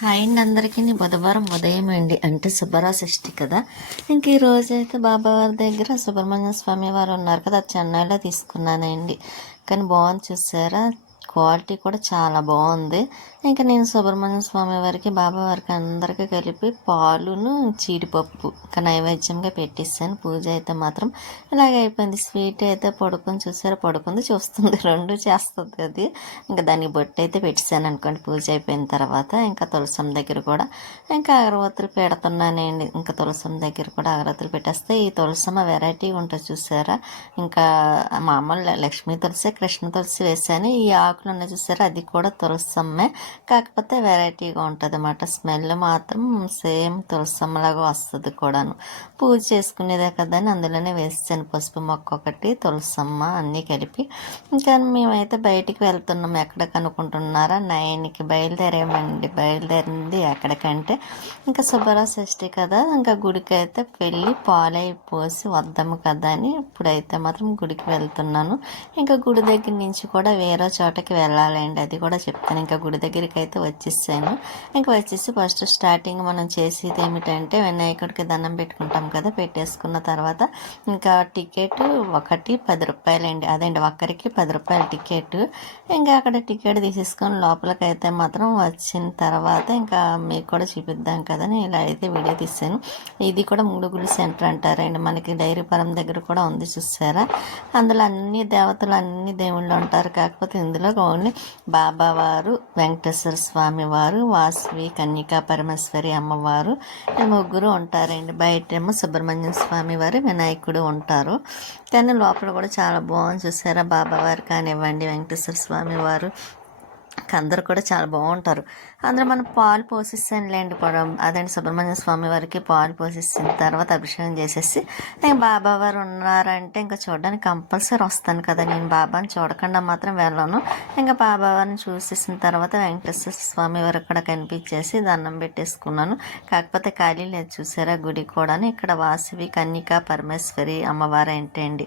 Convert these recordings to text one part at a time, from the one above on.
Hi అండి అందరికీ. బుధవారం ఉదయం అండి అంటే సుబ్బరా షష్ఠి కదా. ఇంక ఈ రోజైతే బాబావారి దగ్గర సుబ్రహ్మణ్య స్వామి వారు ఉన్నారు కదా. చెన్నైలో తీసుకున్నానండి. కానీ బాగుంది చూసారా? క్వాలిటీ కూడా చాలా బాగుంది. ఇంకా నేను సుబ్రహ్మణ్య స్వామి వారికి బాబా వారికి అందరికీ కలిపి పాలును జీడిపప్పు ఇంకా నైవేద్యంగా పెట్టేసాను పూజ అయితే మాత్రం ఇలాగే అయిపోయింది. స్వీట్ అయితే పడుకొని చూసారా? పడుకుంది చూస్తుంది. రెండు చేస్తుంది అది. ఇంకా దానికి బొట్టు అయితే పెట్టేశాను అనుకోండి. పూజ అయిపోయిన తర్వాత ఇంకా తులసం దగ్గర కూడా. ఇంకా అగరవత్తులు పెడుతున్నానండి. ఇంకా తులసం దగ్గర కూడా అగరవత్తులు పెట్టేస్తే ఈ తులసమ్మ వెరైటీ ఉంటుంది చూసారా? ఇంకా మామూలు లక్ష్మీ తులసి కృష్ణ తులసి వేసాను. ఈ ఆకులు ఉన్నాయి చూసారా? అది కూడా తులసమ్మే. కాకపోతే వెరైటీగా ఉంటుంది అన్నమాట స్మెల్ మాత్రం సేమ్ తులసమ్మలాగా వస్తుంది కూడాను. పూజ చేసుకునేదే కదా అని అందులోనే వేసాను పసుపు మొక్క ఒకటి తులసమ్మ అన్నీ కలిపి. ఇంకా మేమైతే బయటికి వెళ్తున్నాం. ఎక్కడికి అనుకుంటున్నారా? నైన్కి బయలుదేరామండి. బయలుదేరింది ఎక్కడికంటే ఇంకా శుభ్ర షష్ఠి కదా. ఇంకా గుడికి అయితే వెళ్ళి పాలై పోసి వద్దాము కదా అని ఇప్పుడైతే మాత్రం గుడికి వెళ్తున్నాను. ఇంకా గుడి దగ్గర నుంచి కూడా వేరే చోటకి వెళ్ళాలండి. అది కూడా చెప్తాను. ఇంకా గుడి దగ్గరికి అయితే వచ్చేసాను ఇంకా వచ్చేసి ఫస్ట్ స్టార్టింగ్ మనం చేసేది ఏమిటంటే వినాయకుడికి దండం పెట్టుకుంటాం కదా పెట్టేసుకున్న తర్వాత ఇంకా టికెట్ ఒకటి పది రూపాయలండి. అదండి ఒక్కరికి పది రూపాయల టికెట్. ఇంకా అక్కడ టికెట్ తీసేసుకొని లోపలికి అయితే మాత్రం వచ్చిన తర్వాత ఇంకా మీకు కూడా చూపిద్దాం కదా నేను ఇలా అయితే వీడియో తీసాను ఇది కూడా మూడుగులు సెంటర్ అంటారండి. మనకి డైరీ పరం దగ్గర కూడా ఉంది చూసారా? అందులో అన్ని దేవతలు అన్ని దేవుళ్ళు ఉంటారు. కాకపోతే ఇందులో ఓన్లీ బాబావారు వెంకటేశ్వర స్వామి వారు వాసవి కన్యకా పరమేశ్వరి అమ్మవారు ఈ ముగ్గురు ఉంటారండి. బయటేమో సుబ్రహ్మణ్యం స్వామి వారు వినాయకుడు ఉంటారు. కానీ లోపల కూడా చాలా బాగుంది. చూసారా? బాబావారు కానివ్వండి వెంకటేశ్వర స్వామి వారు అందరు కూడా చాలా బాగుంటారు. అందులో మనం పాలు పోసిస్తానులేండి పొడం అదండి సుబ్రహ్మణ్య స్వామి వారికి పాలు పోసిస్తున్న తర్వాత అభిషేకం చేసేసి నేను బాబా వారు ఉన్నారంటే ఇంకా చూడడానికి కంపల్సరీ వస్తాను కదా. నేను బాబాని చూడకుండా మాత్రం వెళ్ళను. ఇంకా బాబా వారిని చూసేసిన తర్వాత వెంకటేశ్వర స్వామి వారు కూడా కనిపించేసి దండం పెట్టేసుకున్నాను. కాకపోతే ఖాళీ లేదు చూసారా గుడి కూడా ఇక్కడ వాసవి కన్నిక పరమేశ్వరి అమ్మవారు అంటే అండి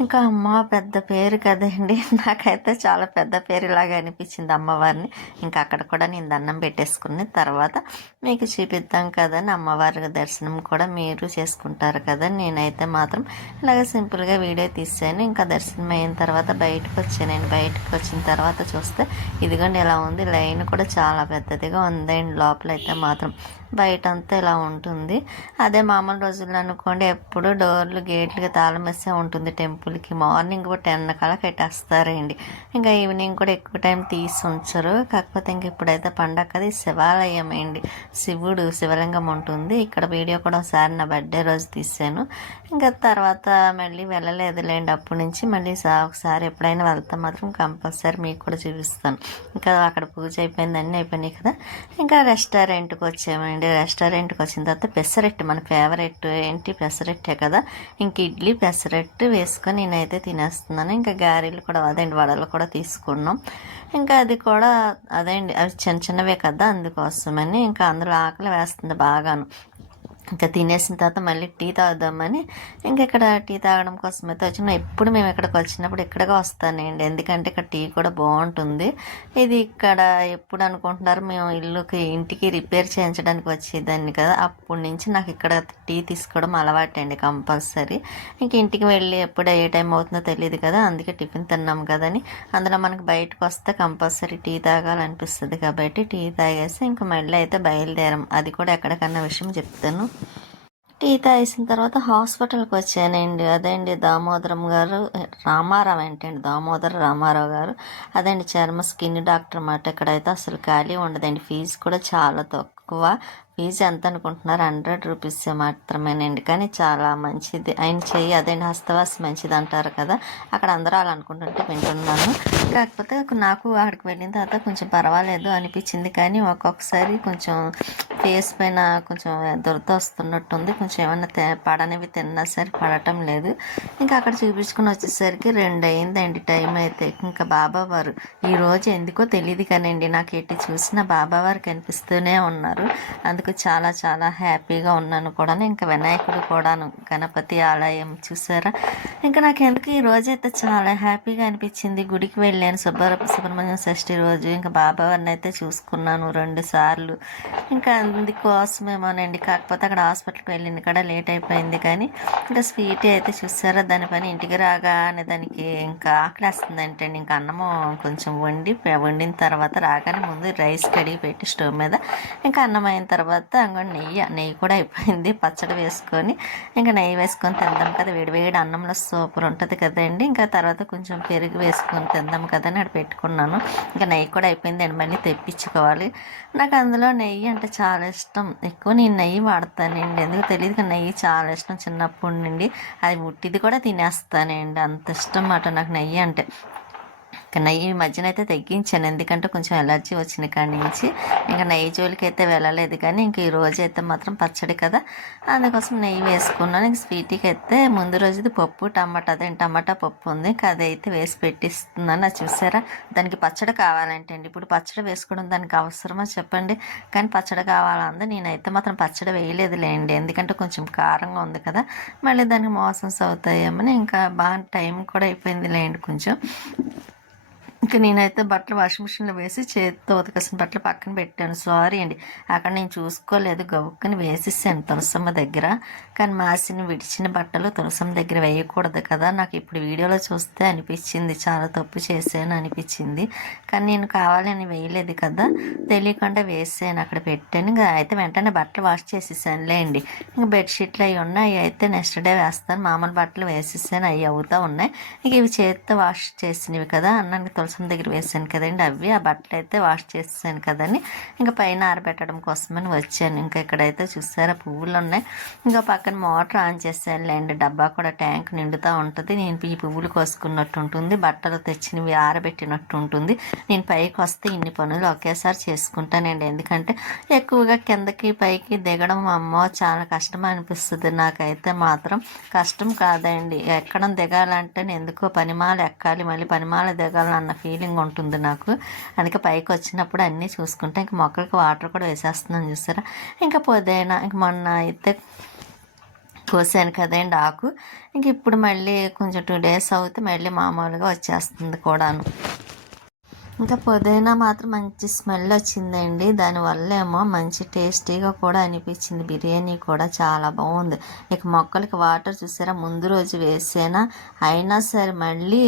ఇంకా అమ్మ పెద్ద పేరు కదండి. నాకైతే చాలా పెద్ద పేరు ఇలాగా అనిపించింది. అమ్మ అమ్మవారిని. ఇంకా అక్కడ కూడా నేను దండం పెట్టేసుకున్న తర్వాత మీకు చూపిద్దాం కదని అమ్మవారి దర్శనం కూడా మీరు చేసుకుంటారు కదా. నేనైతే మాత్రం ఇలాగ సింపుల్గా వీడియో తీసాను. ఇంకా దర్శనం అయిన తర్వాత బయటకు వచ్చానండి బయటకు వచ్చిన తర్వాత చూస్తే ఇదిగోండి ఇలా ఉంది. లైన్ కూడా చాలా పెద్దదిగా ఉందండి లోపల అయితే మాత్రం బయట అంతా ఇలా ఉంటుంది. అదే మామూలు రోజుల్లో అనుకోండి ఎప్పుడు డోర్లు గేట్లకి తాళం వేసే ఉంటుంది టెంపుల్కి. మార్నింగ్ కూడా టెన్ కల్లా కట్టేస్తారండి. ఇంకా ఈవినింగ్ కూడా ఎక్కువ టైం తీసు ఉంచరు. కాకపోతే ఇంక ఇప్పుడైతే పండగ అది శివాలయం అండి. శివుడు శివలింగం ఉంటుంది. ఇక్కడ వీడియో కూడా ఒకసారి నా బర్త్డే రోజు తీసాను ఇంకా తర్వాత మళ్ళీ వెళ్ళలేదులేండి. అప్పటి నుంచి మళ్ళీ ఒకసారి ఎప్పుడైనా వెళ్తే మాత్రం కంపల్సరీ మీకు కూడా చూపిస్తాను. ఇంకా అక్కడ పూజ అయిపోయింది అన్నీ అయిపోయినాయి కదా. ఇంకా రెస్టారెంట్కి వచ్చామండి. రెస్టారెంట్కి వచ్చిన తర్వాత పెసరెట్టు మన ఫేవరెట్ ఏంటి? పెసరెట్టే కదా. ఇంక ఇడ్లీ పెసరెట్టు వేసుకొని నేనైతే తినేస్తున్నాను. ఇంకా గారెలు కూడా అదండి వడలు కూడా తీసుకున్నాం. ఇంకా అది కూడా అదే అండి అవి చిన్న చిన్నవే కదా అందుకోసమని ఇంకా అందులో ఆకలి వేస్తుంది బాగాను. ఇంకా తినేసిన తర్వాత మళ్ళీ టీ తాగుదామని ఇంకా ఇక్కడ టీ తాగడం కోసం అయితే వచ్చిన. ఎప్పుడు మేము ఇక్కడికి వచ్చినప్పుడు ఇక్కడగా వస్తానండి. ఎందుకంటే ఇక్కడ టీ కూడా బాగుంటుంది. ఇది ఇక్కడ ఎప్పుడు అనుకుంటున్నారు మేము ఇల్లుకి ఇంటికి రిపేర్ చేయించడానికి వచ్చేదాన్ని కదా. అప్పటి నుంచి నాకు ఇక్కడ టీ తీసుకోవడం అలవాటండి కంపల్సరీ. ఇంక ఇంటికి వెళ్ళి ఎప్పుడు ఏ టైం అవుతుందో తెలియదు కదా అందుకే టిఫిన్ తిన్నాం కదని. అందులో మనకు బయటకు వస్తే కంపల్సరీ టీ తాగాలనిపిస్తుంది కాబట్టి టీ తాగేసి ఇంకా మళ్ళీ అయితే బయలుదేరాం. అది కూడా ఎక్కడికన్నా విషయం చెప్తాను. టీ తాగేసిన తర్వాత హాస్పిటల్కి వచ్చానండి. అదండి దామోదరం గారు రామారావు ఏంటండి దామోదర రామారావు గారు. అదండి చర్మ స్కిన్ డాక్టర్ అన్నమాట ఇక్కడైతే అసలు ఖాళీ ఉండదండి. ఫీజు కూడా చాలా తక్కువ. ఫీజు ఎంత అనుకుంటున్నారు హండ్రెడ్ రూపీస్ మాత్రమేనండి. కానీ చాలా మంచిది. ఆయన చెయ్యి అదేంటి హస్తవాసి మంచిది అంటారు కదా. అక్కడ అందరూ అలా అనుకుంటుంటే వింటున్నాను. కాకపోతే నాకు అక్కడికి వెళ్ళిన తర్వాత కొంచెం పర్వాలేదు అనిపించింది. కానీ ఒక్కొక్కసారి కొంచెం ఫేస్ పైన కొంచెం దురద వస్తున్నట్టుంది. కొంచెం ఏమైనా తే పడనివి తిన్నా సరే పడటం లేదు. ఇంకా అక్కడ చూపించుకుని వచ్చేసరికి రెండు అయిందండి టైం అయితే. ఇంకా బాబావారు ఈరోజు ఎందుకో తెలియదు కానండి. నాకు ఎట్టి చూసిన బాబావారు కనిపిస్తూనే ఉన్నారు. అందుకు చాలా చాలా హ్యాపీగా ఉన్నాను కూడా ఇంకా వినాయకుడు కూడాను. గణపతి ఆలయం చూసారా? ఇంకా నాకు ఎందుకు ఈ రోజైతే చాలా హ్యాపీగా అనిపించింది. గుడికి వెళ్ళాను. సుబ్బర సుబ్రహ్మణ్యం షష్ఠి రోజు. ఇంకా బాబావారిని అయితే చూసుకున్నాను రెండు సార్లు. ఇంకా అందుకోసమేమోనండి. కాకపోతే అక్కడ హాస్పిటల్కి వెళ్ళింది కూడా లేట్ అయిపోయింది కానీ ఇంకా స్వీట్ అయితే చూసారా? దాని పని ఇంటికి రాగానే దానికి ఇంకా ఆకలేస్తుందంటే ఇంకా అన్నము కొంచెం వండి వండిన తర్వాత రాగానే ముందు రైస్ కడిగి పెట్టి స్టవ్ మీద ఇంకా అన్నం అయిన తర్వాత తర్వాత అంగ నెయ్యి నెయ్యి కూడా అయిపోయింది. పచ్చడి వేసుకొని ఇంకా నెయ్యి వేసుకొని తిందాం కదా. వేడి వేడి అన్నంలో సూపర్ ఉంటుంది కదండి. ఇంకా తర్వాత కొంచెం పెరుగు వేసుకొని తిందాం కదా అని అక్కడ పెట్టుకున్నాను. ఇంకా నెయ్యి కూడా అయిపోయింది. అండి మళ్ళీ తెప్పించుకోవాలి. నాకు అందులో నెయ్యి అంటే చాలా ఇష్టం. ఎక్కువ నేను నెయ్యి వాడతానండి. ఎందుకు తెలియదు కానీ నెయ్యి చాలా ఇష్టం చిన్నప్పటి నుండి. అది ఉట్టిది కూడా తినేస్తానండి. అంత ఇష్టం అన్నమాట నాకు నెయ్యి అంటే. ఇంకా నెయ్యి ఈ మధ్యన అయితే తగ్గించాను ఎందుకంటే కొంచెం ఎలర్జీ వచ్చిన కాడి నుంచి. ఇంకా నెయ్యి జోలికి అయితే వెళ్ళలేదు కానీ ఇంక ఈ రోజు అయితే మాత్రం పచ్చడి కదా. అందుకోసం నెయ్యి వేసుకున్నాను. ఇంక స్వీట్కి అయితే ముందు రోజుది పప్పు టమాటా అదే టమాటా పప్పు ఉంది. ఇంకా అదైతే వేసి పెట్టిస్తున్నాను. అది చూసారా? దానికి పచ్చడి కావాలంటే అండి. ఇప్పుడు పచ్చడి వేసుకోవడం దానికి అవసరమా చెప్పండి. కానీ పచ్చడి కావాలంది నేనైతే మాత్రం పచ్చడి వేయలేదులేండి. ఎందుకంటే కొంచెం కారంగా ఉంది కదా. మళ్ళీ దానికి మోసన్స్ అవుతాయేమని ఇంకా బాగా టైం కూడా అయిపోయింది లేండి కొంచెం. ఇంకా నేనైతే బట్టలు వాషింగ్ మిషన్లో వేసి చేతితో ఉతకేసిన బట్టలు పక్కన పెట్టాను. సారీ అండి. అక్కడ నేను చూసుకోలేదు. గబుక్కని వేసేసాను తులసమ్మ దగ్గర. కానీ మాసిన విడిచిన బట్టలు తులసమ్మ దగ్గర వేయకూడదు కదా. నాకు ఇప్పుడు వీడియోలో చూస్తే అనిపించింది. చాలా తప్పు చేశాను అనిపించింది. కానీ నేను కావాలని వేయలేదు కదా. తెలియకుండా వేసాను అక్కడ పెట్టాను. ఇంకా అయితే వెంటనే బట్టలు వాష్ చేసేసానులే అండి. ఇంకా బెడ్షీట్లు అవి ఉన్నాయి. అవి అయితే నెక్స్ట్ డే వేస్తాను. మామూలు బట్టలు వేసేసాను. అవి అవుతూ ఉన్నాయి. ఇంక ఇవి చేతితో వాష్ చేసినవి కదా. అన్నానికి తులసం దగ్గర వేసాను కదండి అవి ఆ బట్టలు అయితే వాష్ చేసాను కదని ఇంకా పైన ఆరబెట్టడం కోసమని వచ్చాను. ఇంకా ఇక్కడైతే చూసారా పువ్వులు ఉన్నాయి. ఇంకా పక్కన మోటార్ ఆన్ చేశాను లేండి డబ్బా కూడా ట్యాంక్ నిండుతూ ఉంటుంది. నేను ఈ పువ్వులు కోసుకున్నట్టు ఉంటుంది. బట్టలు తెచ్చినవి ఆరబెట్టినట్టు ఉంటుంది. నేను పైకి వస్తే ఇన్ని పనులు ఒకేసారి చేసుకుంటానండి. ఎందుకంటే ఎక్కువగా కిందకి పైకి దిగడం అమ్మో చాలా కష్టం అనిపిస్తుంది. నాకైతే మాత్రం కష్టం కాదండి. ఎక్కడం దిగాలంటే నేను ఎందుకో పనిమాల ఎక్కాలి మళ్ళీ పనిమాల దిగాలన్న ఫీలింగ్ ఉంటుంది నాకు. అందుకే పైకి వచ్చినప్పుడు అన్నీ చూసుకుంటే ఇంక మొక్కలకి వాటర్ కూడా వేసేస్తున్నాను చూసారా? ఇంకా పుదీనా ఇంక మొన్న అయితే కోసాను కదండి ఆకు. ఇంక ఇప్పుడు మళ్ళీ కొంచెం టూ డేస్ అవుతే మళ్ళీ మామూలుగా వచ్చేస్తుంది కూడాను. ఇంకా పుదీనా మాత్రం మంచి స్మెల్ వచ్చిందండి. దానివల్ల ఏమో మంచి టేస్టీగా కూడా అనిపించింది. బిర్యానీ కూడా చాలా బాగుంది. ఇక మొక్కలకి వాటర్ చూసారా? ముందు రోజు వేసానా? అయినా సరే మళ్ళీ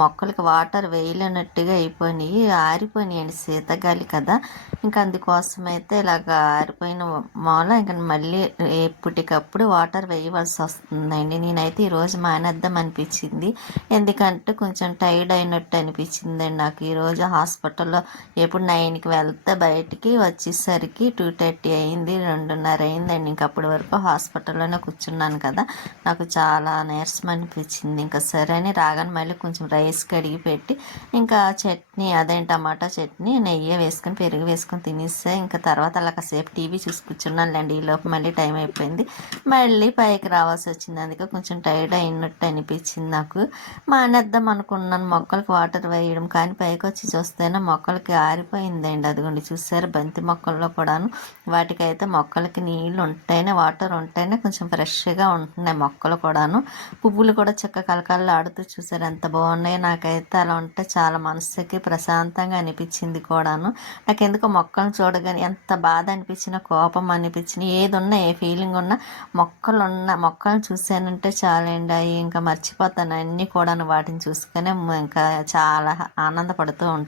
మొక్కలకి వాటర్ వేయలేనట్టుగా అయిపోయినాయి. ఆరిపోయినాయండి శీతగాలి కదా. ఇంకా అందుకోసం అయితే ఇలాగ ఆరిపోయిన మూల ఇంకా మళ్ళీ ఎప్పటికప్పుడు వాటర్ వేయవలసి వస్తుందండి. నేనైతే ఈరోజు మానేద్దాం అనిపించింది. ఎందుకంటే కొంచెం టైర్డ్ అయినట్టు అనిపించిందండి నాకు. ఈరోజు హాస్పిటల్లో ఎప్పుడు నైన్కి వెళ్తే బయటికి వచ్చేసరికి టూ థర్టీ అయింది రెండున్నర అయిందండి. ఇంక అప్పటి వరకు హాస్పిటల్లోనే కూర్చున్నాను కదా. నాకు చాలా నీరసం అనిపించింది. ఇంకా సరే అని రాగానే మళ్ళీ కొంచెం రైస్ కడిగి పెట్టి ఇంకా చట్నీ అదే టమాటా చట్నీ నెయ్యి వేసుకొని పెరుగు వేసుకొని తినేస్తే ఇంకా తర్వాత అలా కాసేపు టీవీ చూసి కూర్చున్నానులేండి. ఈ లోపు మళ్ళీ టైం అయిపోయింది. మళ్ళీ పైకి రావాల్సి వచ్చింది. అందుకే కొంచెం టైర్డ్ అయినట్టు అనిపించింది నాకు. మానేద్దాం అనుకున్నాను. మొక్కలకు వాటర్ వేయడం కానీ పైకి వచ్చి చూస్తేనే మొక్కలకి ఆరిపోయిందండి. అదిగోండి చూసారు బంతి మొక్కల్లో కూడాను వాటికైతే మొక్కలకి నీళ్ళు ఉంటేనే వాటర్ ఉంటేనే కొంచెం ఫ్రెష్గా ఉంటున్నాయి మొక్కలు కూడాను. పువ్వులు కూడా చక్క కలకల్లా ఆడుతూ చూసారు ఎంత బాగున్నాయో నాకైతే అలా ఉంటే చాలా మనసుకి ప్రశాంతంగా అనిపించింది కూడాను. నాకు ఎందుకో మొక్కలను చూడగానే ఎంత బాధ అనిపించినా కోపం అనిపించిన ఏది ఉన్నా ఏ ఫీలింగ్ ఉన్నా మొక్కలు ఉన్న మొక్కలను చూశానంటే చాలండి. అవి ఇంకా మర్చిపోతాను. అన్నీ కూడాను వాటిని చూసుకొని ఇంకా చాలా ఆనందపడుతూ ఉంటాను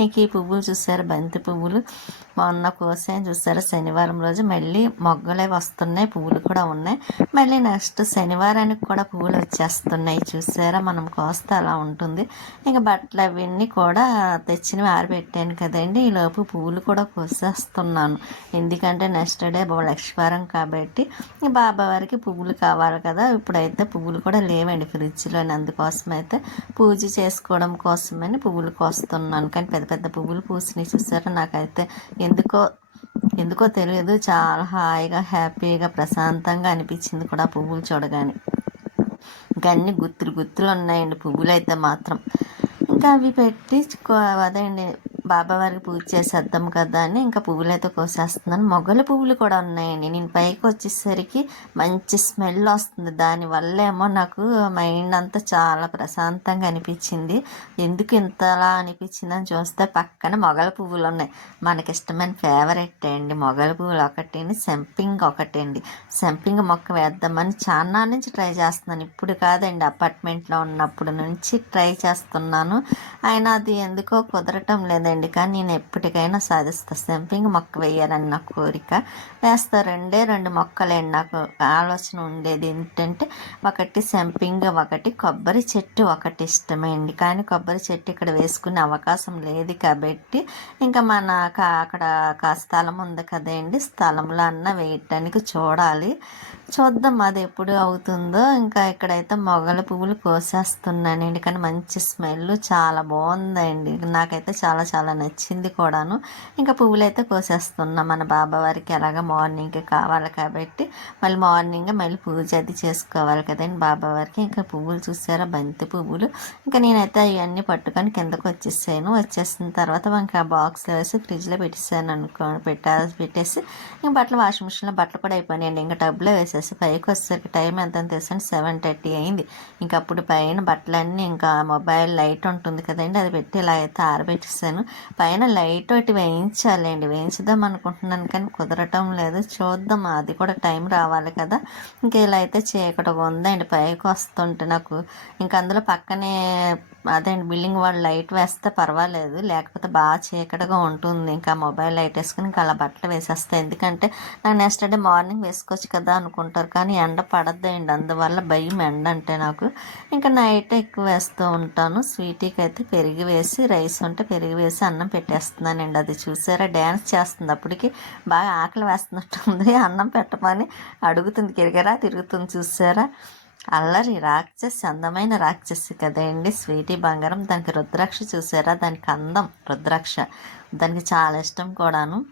ఇంక ఈ పువ్వులు చూసారు? బంతి పువ్వులు. మొన్న కోసాను చూసారు? శనివారం రోజు మళ్ళీ మొగ్గలే వస్తున్నాయి పువ్వులు కూడా ఉన్నాయి. మళ్ళీ నెక్స్ట్ శనివారానికి కూడా పువ్వులు వచ్చేస్తున్నాయి. చూసారా? మనం కోస్తే అలా ఉంటుంది. ఇంకా బట్టలు అవన్నీ కూడా తెచ్చినవి ఆరబెట్టాను కదండి. ఈ లోపు పువ్వులు కూడా కోసేస్తున్నాను. ఎందుకంటే నెక్స్ట్ డే లక్ష్మీవారం కాబట్టి బాబా వారికి పువ్వులు కావాలి కదా. ఇప్పుడైతే పువ్వులు కూడా లేవండి ఫ్రిడ్జ్లో అందుకోసం అయితే పూజ చేసుకోవడం కోసమని పువ్వులు కోస్తున్నాను. కానీ పెద్ద పెద్ద పువ్వులు పూసినాయి చూసారా? నాకైతే ఎందుకో ఎందుకో తెలియదు. చాలా హాయిగా హ్యాపీగా ప్రశాంతంగా అనిపించింది కూడా పువ్వులు చూడగానే. ఇంకా అన్ని గుత్తులు గుత్తులు ఉన్నాయండి పువ్వులు అయితే మాత్రం. ఇంకా అవి పెట్టి అదే అదేండి బాబావారికి పూజ చేసేద్దాం కదా అని ఇంకా పువ్వులైతే కోసేస్తున్నాను. మొగలు పువ్వులు కూడా ఉన్నాయండి. నేను పైకి వచ్చేసరికి మంచి స్మెల్ వస్తుంది. దానివల్ల ఏమో నాకు మైండ్ అంతా చాలా ప్రశాంతంగా అనిపించింది. ఎందుకు ఇంతలా అనిపించింది అని చూస్తే పక్కన మొగల పువ్వులు ఉన్నాయి. మనకి ఇష్టమైన ఫేవరెట్ అండి. మొగల పువ్వులు ఒకటి సెంపింగ్ ఒకటండి. సెంపింగ్ మొక్క వేద్దామని చాలా నుంచి ట్రై చేస్తున్నాను. ఇప్పుడు కాదండి. అపార్ట్మెంట్లో ఉన్నప్పుడు నుంచి ట్రై చేస్తున్నాను. అయినా అది ఎందుకో కుదరటం లేదండి. కానీ నేను ఎప్పటికైనా సాధిస్తా. సెంపింగ్ మొక్క వేయాలని నా కోరిక. వేస్తా. రెండే రెండు మొక్కలేండి. నాకు ఆలోచన ఉండేది ఏంటంటే ఒకటి సెంపింగ్ ఒకటి కొబ్బరి చెట్టు ఒకటి ఇష్టమైంది. కానీ కొబ్బరి చెట్టు ఇక్కడ వేసుకునే అవకాశం లేదు కాబట్టి ఇంకా మన కా- అక్కడ కా స్థలం ఉంది కదండి. స్థలంలో అన్న వేయటానికి చూడాలి. చూద్దాం అది ఎప్పుడు అవుతుందో. ఇంకా ఇక్కడైతే మొగల పువ్వులు కోసేస్తున్నానండి. కానీ మంచి స్మెల్ చాలా బాగుందండి. నాకైతే చాలా చాలా నచ్చింది కూడాను. ఇంకా పువ్వులు అయితే కోసేస్తున్నాం. మన బాబావారికి ఎలాగ కావాలి కాబట్టి మళ్ళీ మార్నింగ్ మళ్ళీ పూజ అది చేసుకోవాలి కదండి బాబావారికి ఇంకా పువ్వులు చూసారా? బంతి పువ్వులు. ఇంకా నేనైతే అవన్నీ పట్టుకొని కిందకు వచ్చేసాను. వచ్చేసిన తర్వాత ఇంకా బాక్స్లో వేసి ఫ్రిడ్జ్లో పెట్టేసాను అనుకో పెట్టా పెట్టేసి ఇంకా బట్టలు వాషింగ్ మిషన్లో బట్టలు కూడా అయిపోయినాయండి. ఇంకా టబ్లో వేసేసి పైకి వచ్చేసరికి టైం ఎంత తీసాను తెలుసండి? సెవెన్ థర్టీ అయింది. ఇంకా అప్పుడు పైన బట్టలన్నీ ఇంకా మొబైల్ లైట్ ఉంటుంది కదండి అది పెట్టి ఇలా అయితే ఆరబెట్టేసాను. పైన లైట్ ఒకటి వేయించాలండి. వేయించుదాం అనుకుంటున్నాను కానీ కుదరటం లేదు. చూద్దాం. అది కూడా టైం రావాలి కదా. ఇంకా ఇలా అయితే చీకటిగా ఉందండి. పైకి వస్తుంటే నాకు ఇంకా అందులో పక్కనే అదే బిల్డింగ్ వాళ్ళు లైట్ వేస్తే పర్వాలేదు. లేకపోతే బాగా చీకటిగా ఉంటుంది. ఇంకా మొబైల్ లైట్ వేసుకుని ఇంకా అలా బట్టలు వేసేస్తాయి ఎందుకంటే నాకు నెక్స్ట్ డే మార్నింగ్ వేసుకోవచ్చు కదా అనుకుంటారు. కానీ ఎండ పడద్దండి. అందువల్ల భయం ఎండ అంటే నాకు. ఇంకా నైట్ ఎక్కువ వేస్తూ ఉంటాను. స్వీటీకి అయితే పెరిగి వేసి రైస్ ఉంటే పెరిగి వేసి అన్నం పెట్టేస్తున్నానండి. అది చూసారా? డ్యాన్స్ చేస్తుంది. అప్పటికి బాగా ఆకలి వేస్తున్నట్టుంది అన్నం పెట్టమని అడుగుతుంది. కిరిగరా తిరుగుతుంది చూసారా? అల్లరి రాక్షసి అందమైన రాక్షసి కదండి. స్వీటీ బంగారం దానికి రుద్రాక్ష చూసారా? దానికి అందం రుద్రాక్ష. దానికి చాలా ఇష్టం కూడాను.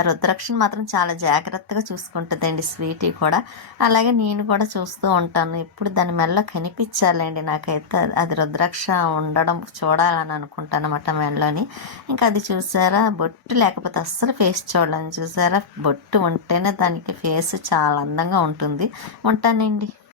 రుద్రాక్షని మాత్రం చాలా జాగ్రత్తగా చూసుకుంటుందండి స్వీటీ కూడా. అలాగే నేను కూడా చూస్తూ ఉంటాను. ఇప్పుడు దాని మెల్ల కనిపించాలండి నాకైతే. అది రుద్రాక్ష ఉండడం చూడాలని అనుకుంటాను అనమాట మెల్లోని ఇంకా అది చూసారా? బొట్టు లేకపోతే అస్సలు ఫేస్ చూడాలని. చూసారా? బొట్టు ఉంటేనే దానికి ఫేస్ చాలా అందంగా ఉంటుంది. ఉంటానండి.